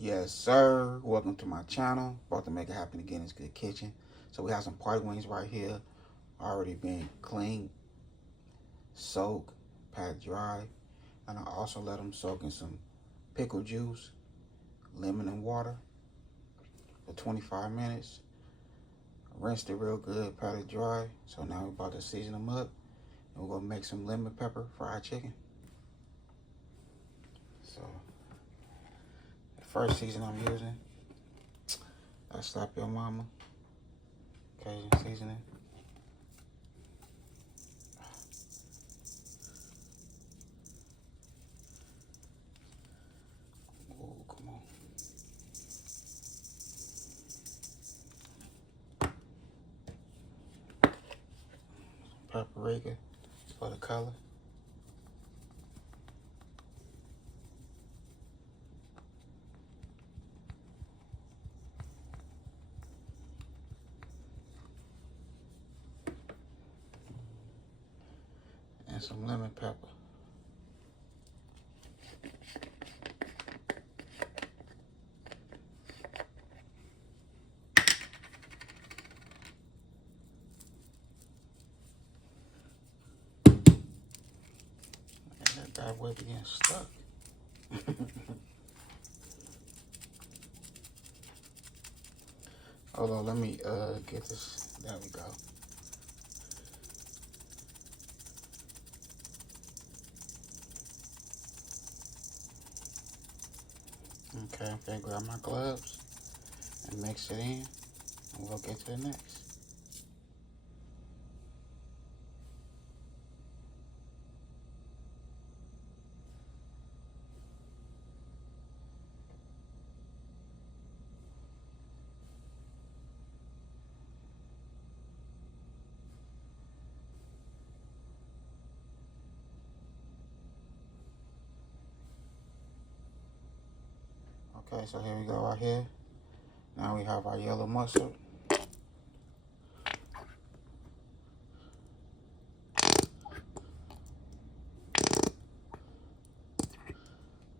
Yes, sir. Welcome to my channel. About to make it happen again. It's Good Kitchen. So we have some party wings right here, already been cleaned, soaked, pat dry, and I also let them soak in some pickle juice, lemon and water for 25 minutes. Rinsed it real good, pat it dry. So now we're about to season them up, and we're gonna make some lemon pepper fried chicken. So the first season I'm using, I Slap Your Mama Cajun seasoning. Oh, come on. Paprika for the color. And some lemon pepper. And that way getting stuck. Hold on, let me get this. There we go. Okay, I'm gonna grab my gloves and mix it in, and we'll get to the next. Okay, so here we go right here. Now we have our yellow mustard.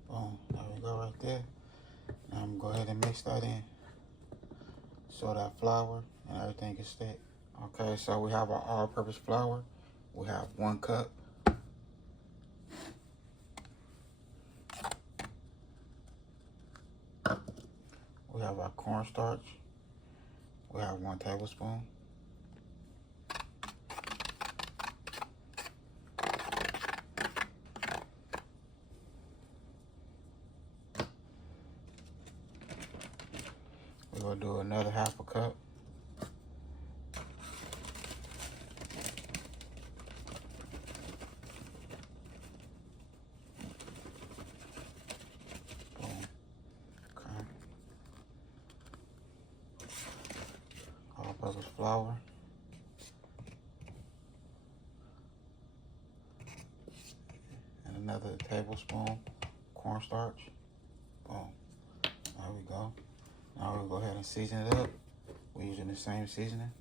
Boom, there we go right there. Now I'm gonna go ahead and mix that in so that flour and everything can stick. Okay, so we have our all-purpose flour. We have 1 cup. We have our cornstarch. We have 1 tablespoon. We're gonna do another 1/2 cup. Boom. Okay. All-purpose flour. And another tablespoon cornstarch. Boom. There we go. Now we'll go ahead and season it up. We're using the same seasoning.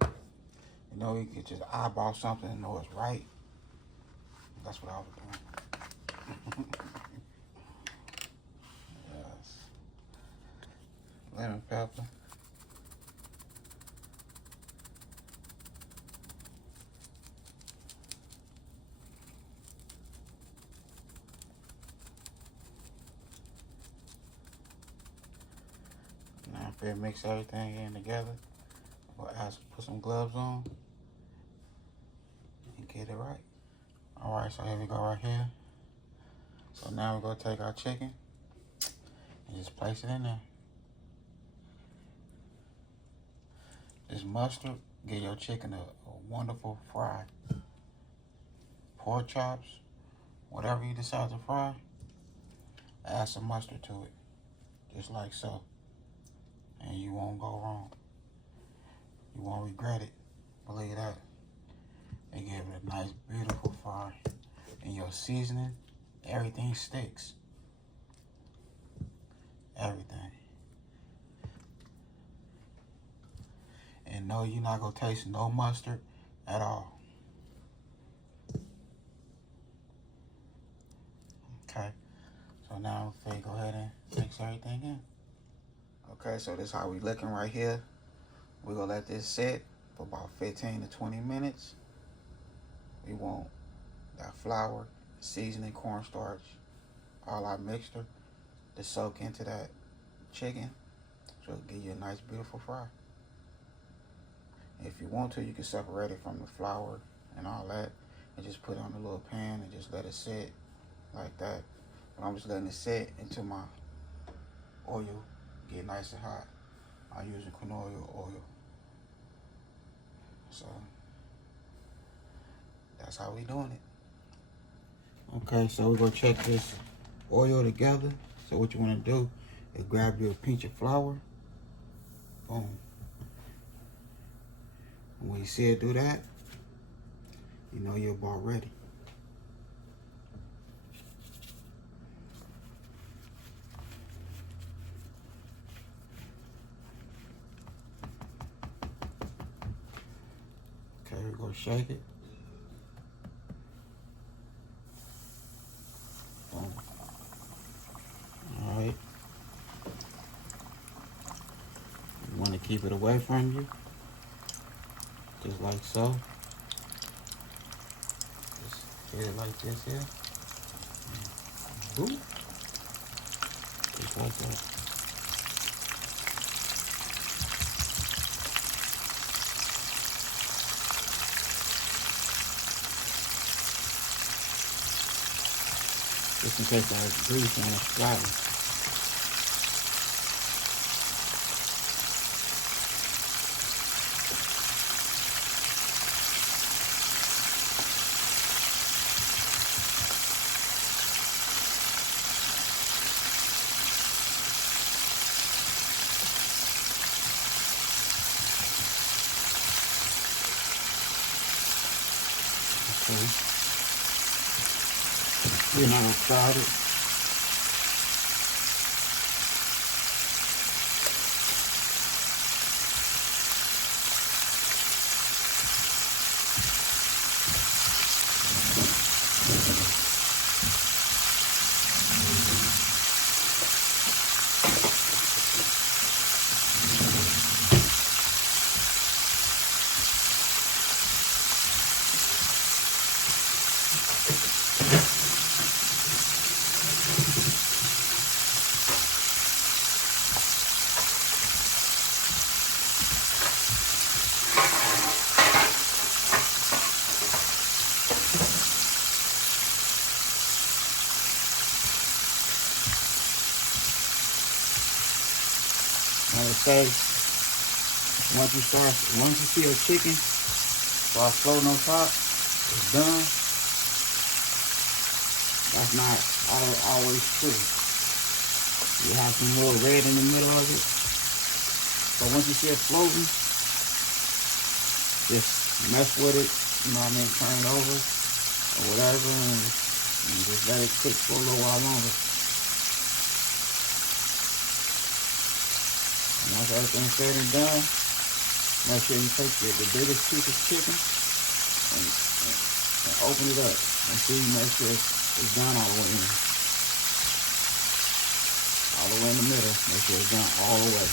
You know, you could just eyeball something and know it's right. That's what I was doing. Yes. Lemon pepper. Now after you mix everything in together, we'll put some gloves on and get it right. All right, so here we go right here. So now we're gonna take our chicken and just place it in there. This mustard give your chicken a wonderful fry. Pork chops, whatever you decide to fry, add some mustard to it, just like so. And you won't go wrong. You won't regret it, believe that. They give it a nice, beautiful fry. And your seasoning, everything sticks. Everything. And no, you're not gonna taste no mustard at all. Okay, so now we go ahead and mix everything in. Okay, so this is how we looking right here. We're gonna let this sit for about 15 to 20 minutes. We want that flour, seasoning, cornstarch, all our mixture to soak into that chicken, so it'll give you a nice, beautiful fry. If you want to, you can separate it from the flour and all that, and just put it on a little pan and just let it sit like that. But I'm just letting it sit until my oil get nice and hot. I'm using canola oil. So that's how we doing it. Okay, so we're gonna check this oil together. So what you wanna do is grab your pinch of flour. Boom. When you see it do that, you know you're about ready. Okay, we're gonna shake it. Boom. All right. You want to keep it away from you, just like so. Just hit it like this here. Boom. Just like that. Just in case that grease on the flour. Okay. You're not gonna crowd it. Like I say, once you see a chicken start floating on top, it's done. That's not always true. You have some little red in the middle of it. So once you see it floating, just mess with it, you know what I mean, turn it over or whatever, and just let it cook for a little while longer. And once everything's said and done, make sure you take the biggest piece of chicken and open it up and see, make sure it's done all the way in. All the way in the middle, make sure it's done all the way.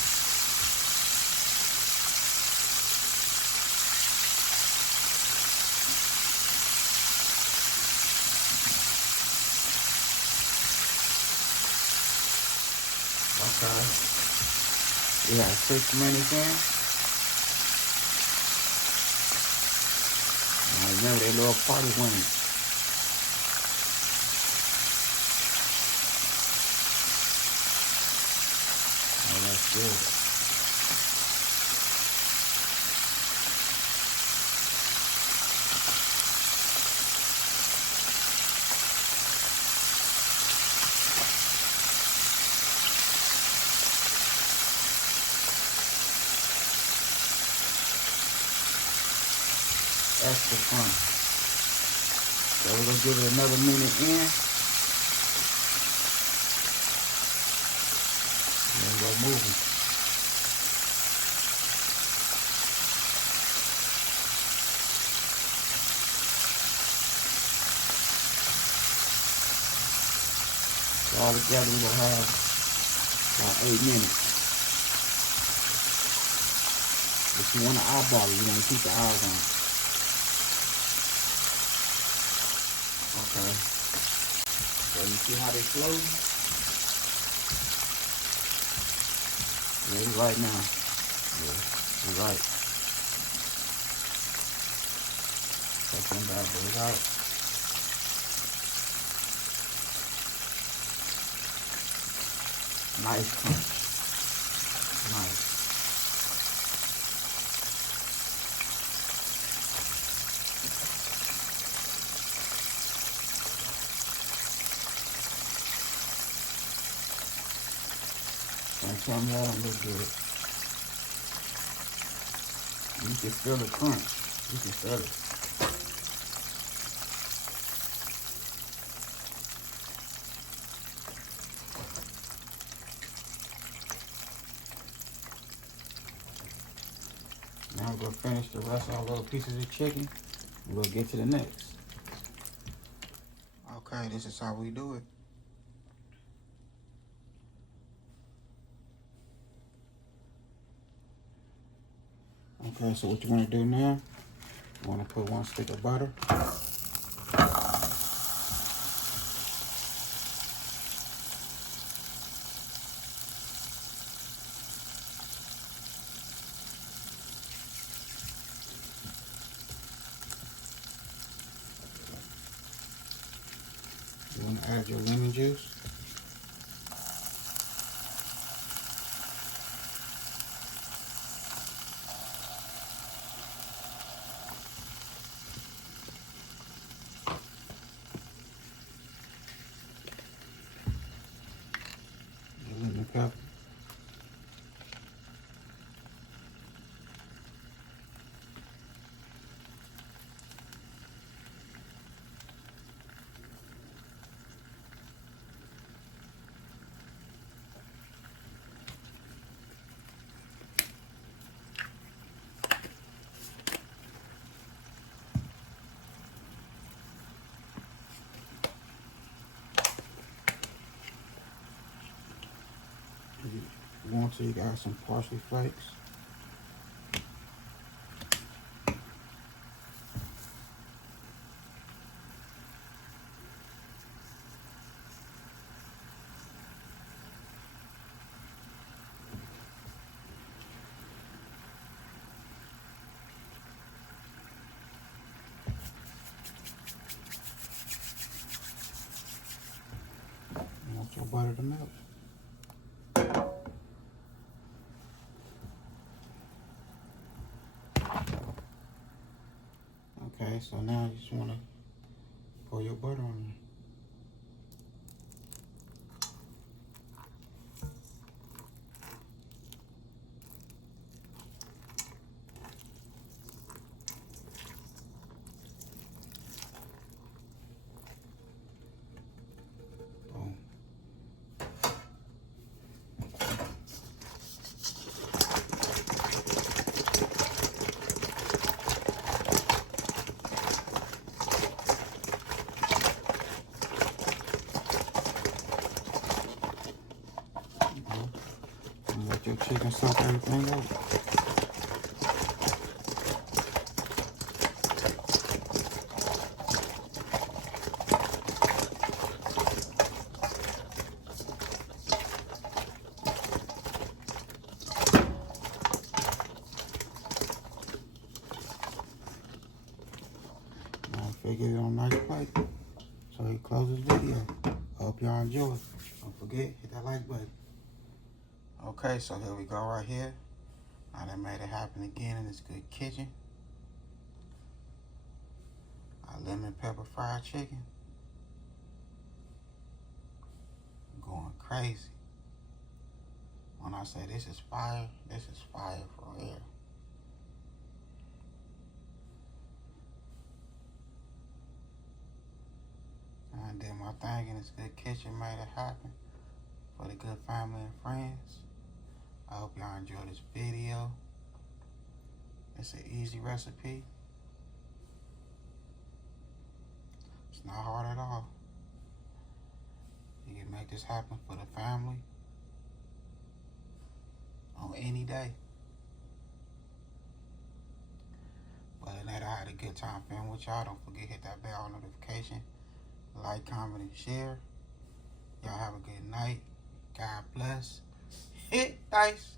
Okay. We got 6 minutes in. And remember that little party wings. Oh, that's good. Extra fun. So we're gonna give it another minute in. And then go moving. all together, we're gonna have about 8 minutes. If you want to eyeball it, you want to keep the eyes on. Okay. So you see how they flow? Yeah, you're right now. Yeah, you're right. Take them bad boys out. Nice crunch. Nice. Don't tell me that don't look good. You can feel the crunch. You can feel it. Now we're going to finish the rest of our little pieces of chicken, and we'll get to the next. Okay, this is how we do it. Okay, so what you want to do now, you want to put 1 stick of butter. You want to add your lemon juice. Your lemon pepper. If you want to, you got some parsley flakes. You want your butter to melt. Okay, so now you just want to pour your butter on there. Boom. And let your chicken soak everything up. Figure it on a nice plate. So he closes this video. I hope y'all enjoy. Don't forget, hit that like button. Okay, so here we go right here. I done made it happen again in this good kitchen. Our lemon pepper fried chicken. Going crazy. When I say this is fire for real. I did my thing in this good kitchen, made it happen for the good family and friends. I hope y'all enjoy this video. It's an easy recipe. It's not hard at all. You can make this happen for the family on any day. But than that, I had a good time filming with y'all. Don't forget, hit that bell notification. Like, comment, and share. Y'all have a good night. God bless. Hit dice.